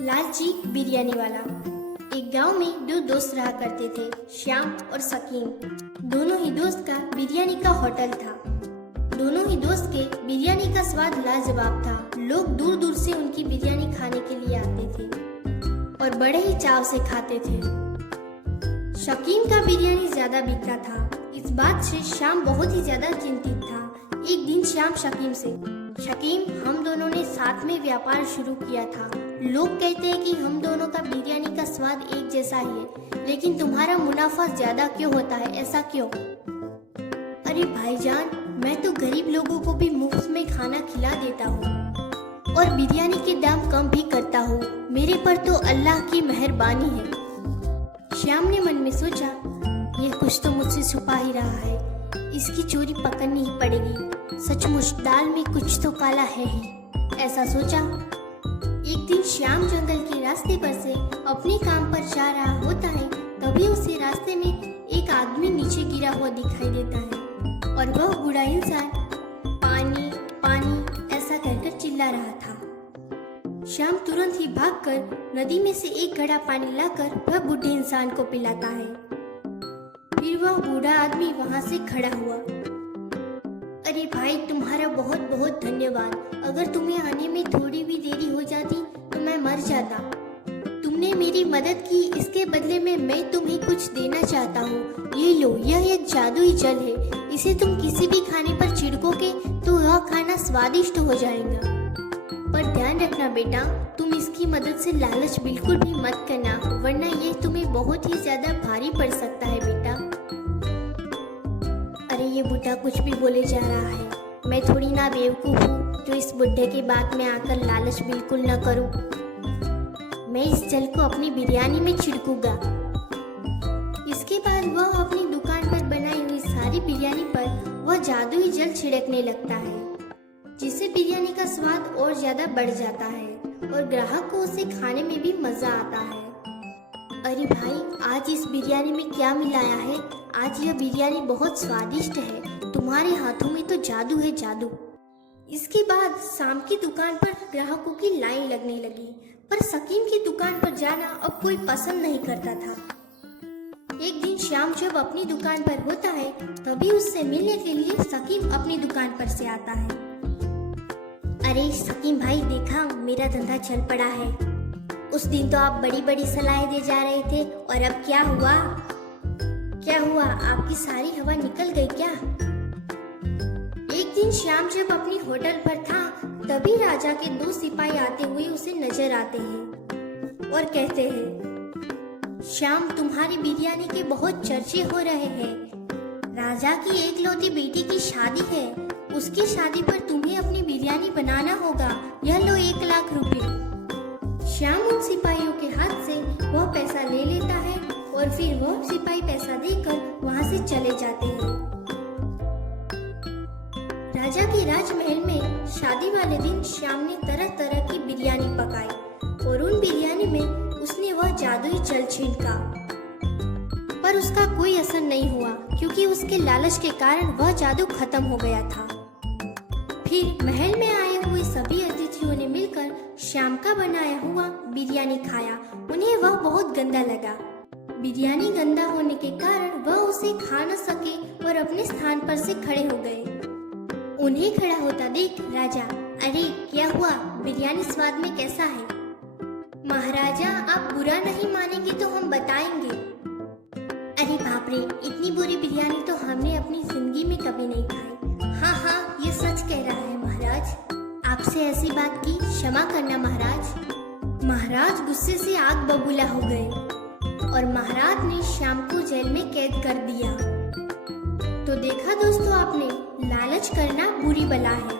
लालची बिरयानी वाला। एक गांव में दो दोस्त रहा करते थे, श्याम और सकीम। दोनों ही दोस्त का बिरयानी का होटल था। दोनों ही दोस्त के बिरयानी का स्वाद लाजवाब था। लोग दूर दूर से उनकी बिरयानी खाने के लिए आते थे और बड़े ही चाव से खाते थे। शकीम का बिरयानी ज्यादा बिकता था। इस बात से श्याम बहुत ही ज्यादा चिंतित था। एक दिन श्याम शकीम से, शकीम, हम दोनों ने साथ में व्यापार शुरू किया था। लोग कहते हैं कि हम दोनों का बिरयानी का स्वाद एक जैसा ही है, लेकिन तुम्हारा मुनाफा ज्यादा क्यों होता है? ऐसा क्यों? अरे भाईजान, मैं तो गरीब लोगों को भी मुफ्त में खाना खिला देता हूँ और बिरयानी के दाम कम भी करता हूँ। मेरे पर तो अल्लाह की मेहरबानी है। श्याम ने मन में सोचा, यह कुछ तो मुझसे छुपा ही रहा है। इसकी चोरी पकड़नी ही पड़ेगी। सचमुच दाल में कुछ तो काला है ही, ऐसा सोचा। एक दिन श्याम जंगल के रास्ते पर से अपने काम पर जा रहा होता है। तभी उसे रास्ते में एक आदमी नीचे गिरा हुआ दिखाई देता है और वह बूढ़ा इंसान पानी पानी ऐसा कहकर चिल्ला रहा था। श्याम तुरंत ही भागकर नदी में से एक घड़ा पानी लाकर वह बूढ़े इंसान को पिलाता है। फिर वह बूढ़ा आदमी वहां से खड़ा हुआ। अरे भाई, तुम्हारा बहुत बहुत धन्यवाद। अगर तुम्हें आने में थोड़ी भी देरी हो जाती तो मैं मर जाता। तुमने मेरी मदद की, इसके बदले में मैं तुम्हें कुछ देना चाहता हूँ। ये लो, यह एक जादुई जल है। इसे तुम किसी भी खाने पर छिड़कोगे तो वह खाना स्वादिष्ट हो जाएगा। पर ध्यान रखना बेटा, तुम इसकी मदद से लालच बिल्कुल भी मत करना, वरना यह तुम्हें बहुत ही ज्यादा भारी पड़ सकता है बेटा। अरे ये बुढ़ा कुछ भी बोले जा रहा है। मैं थोड़ी ना बेवकूफ हूँ जो इस बुढ़े की बात में आकर लालच बिल्कुल न करूँ। मैं इस जल को अपनी बिरयानी में छिड़कूंगा। इसके बाद वह अपनी दुकान पर बनाई हुई सारी बिरयानी पर वह जादुई जल छिड़कने लगता है, जिससे बिरयानी का स्वाद और ज्यादा बढ़ जाता है और ग्राहक को उसे खाने में भी मजा आता है। अरे भाई, आज इस बिरयानी में क्या मिलाया है? आज यह बिरयानी बहुत स्वादिष्ट है। तुम्हारे हाथों में तो जादू है, जादू। इसके बाद शाम की दुकान पर ग्राहकों की लाइन लगने लगी, पर सकीम की दुकान पर जाना अब कोई पसंद नहीं करता था। एक दिन शाम जब अपनी दुकान पर होता है, तभी उससे मिलने के लिए सकीम अपनी दुकान पर से आता है। अरे सकीम भाई, देखा मेरा धंधा चल पड़ा है। उस दिन तो आप बड़ी बड़ी सलाहें दे जा रहे थे और अब क्या हुआ? क्या हुआ? आपकी सारी हवा निकल गई क्या? एक दिन श्याम जब अपनी होटल पर था, तभी राजा के दो सिपाही आते हुए उसे नजर आते हैं और कहते हैं, श्याम, तुम्हारी बिरयानी के बहुत चर्चे हो रहे हैं। राजा की एकलौती बेटी की शादी है। उसकी शादी पर तुम्हें अपनी बिरयानी बनाना होगा। यह लो 1 लाख रुपए। श्याम उन सिपाहियों के हाथ से वह पैसा ले लेता है और फिर वह सिपाही पैसा देकर वहां से चले जाते हैं। राजा के राजमहल में शादी वाले दिन श्याम ने तरह तरह की बिरयानी पकाई और उन बिरयानी में उसने वह जादुई जल छिड़का, पर उसका कोई असर नहीं हुआ क्योंकि उसके लालच के कारण वह जादू खत्म हो गया था। फिर महल में आए हुए सभी अतिथियों ने मिलकर श्याम का बनाया हुआ बिरयानी खाया। उन्हें वह बहुत गंदा लगा। बिरयानी गंदा होने के कारण वह उसे खा न सके और अपने स्थान पर से खड़े हो गए। उन्हें खड़ा होता देख राजा, अरे क्या हुआ? बिरयानी स्वाद में कैसा है? महाराजा, आप बुरा नहीं मानेंगे तो हम बताएंगे। अरे बाप रे, इतनी बुरी बिरयानी तो हमने अपनी जिंदगी में कभी नहीं खाई। हाँ हाँ, ये सच कह रहा है महाराज। आपसे ऐसी बात की क्षमा करना महाराज। महाराज गुस्से से आग बबूला हो गए और महाराज ने श्याम को जेल में कैद कर दिया। तो देखा दोस्तों आपने, लालच करना बुरी बला है।